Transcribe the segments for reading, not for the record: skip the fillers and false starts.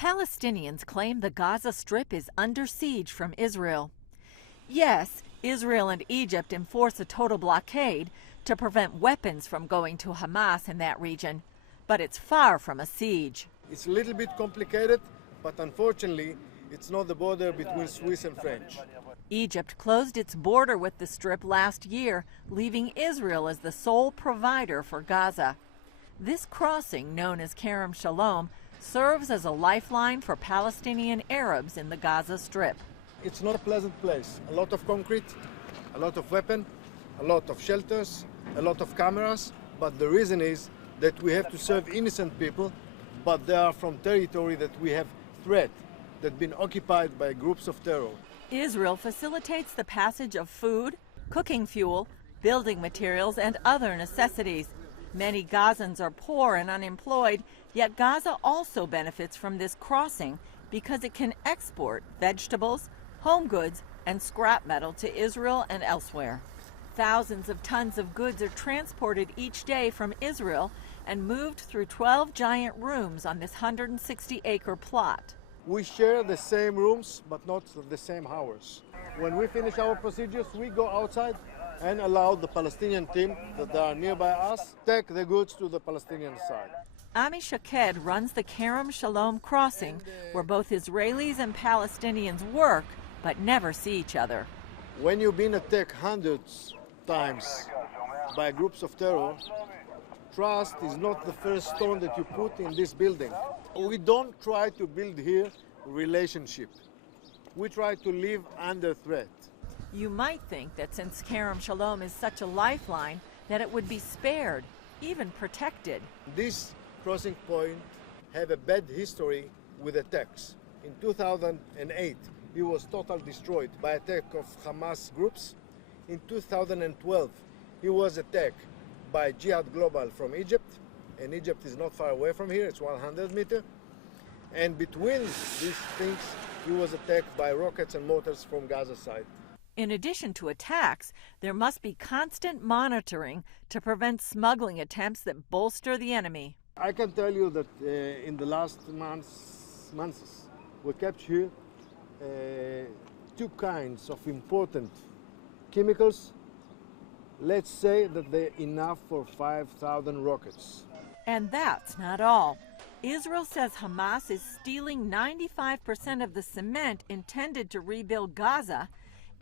Palestinians claim the Gaza Strip is under siege from Israel. Yes, Israel and Egypt enforce a total blockade to prevent weapons from going to Hamas in that region, but it's far from a siege. It's a little bit complicated, but unfortunately, it's not the border between Swiss and French. Egypt closed its border with the Strip last year, leaving Israel as the sole provider for Gaza. This crossing, known as Kerem Shalom, serves as a lifeline for Palestinian Arabs in the Gaza Strip. It's not a pleasant place. A lot of concrete, a lot of weapons, a lot of shelters, a lot of cameras, but the reason is that we have to serve innocent people, but they are from territory that we have threat, that been occupied by groups of terror. Israel facilitates the passage of food, cooking fuel, building materials, and other necessities. Many Gazans are poor and unemployed, yet Gaza also benefits from this crossing because it can export vegetables, home goods, and scrap metal to Israel and elsewhere. Thousands of tons of goods are transported each day from Israel and moved through 12 giant rooms on this 160-acre plot. We share the same rooms, but not the same hours. When we finish our procedures, we go outside and allow the Palestinian team that are nearby us take the goods to the Palestinian side. Ami Shaked runs the Kerem Shalom crossing, where both Israelis and Palestinians work but never see each other. When you've been attacked hundreds times by groups of terror, trust is not the first stone that you put in this building. We don't try to build here relationship. We try to live under threat. You might think that since Kerem Shalom is such a lifeline, that it would be spared, even protected. This crossing point have a bad history with attacks. In 2008, it was totally destroyed by attack of Hamas groups. In 2012, it was attacked by Jihad Global from Egypt, and Egypt is not far away from here, it's 100 meters. And between these things, it was attacked by rockets and mortars from Gaza side. In addition to attacks, there must be constant monitoring to prevent smuggling attempts that bolster the enemy. I can tell you that in the last months, we kept here two kinds of important chemicals. Let's say that they're enough for 5,000 rockets. And that's not all. Israel says Hamas is stealing 95% of the cement intended to rebuild Gaza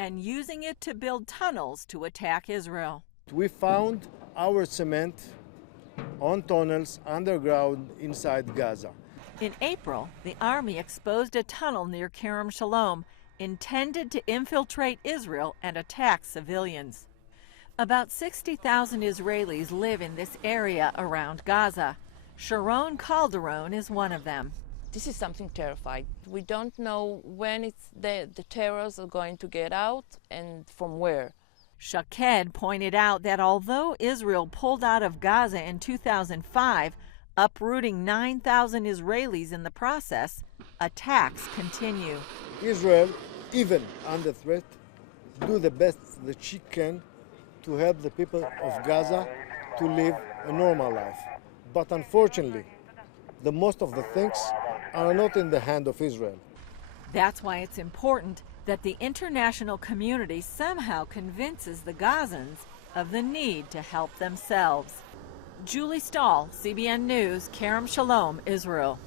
and using it to build tunnels to attack Israel. We found our cement on tunnels underground inside Gaza. In April, the army exposed a tunnel near Kerem Shalom intended to infiltrate Israel and attack civilians. About 60,000 Israelis live in this area around Gaza. Sharon Calderon is one of them. This is something terrifying. We don't know when the terrorists are going to get out and from where. Shaked pointed out that although Israel pulled out of Gaza in 2005, uprooting 9,000 Israelis in the process, attacks continue. Israel, even under threat, do the best that she can to help the people of Gaza to live a normal life. But unfortunately, the most of the things are not in the hand of Israel. That's why it's important that the international community somehow convinces the Gazans of the need to help themselves. Julie Stahl, CBN News, Kerem Shalom, Israel.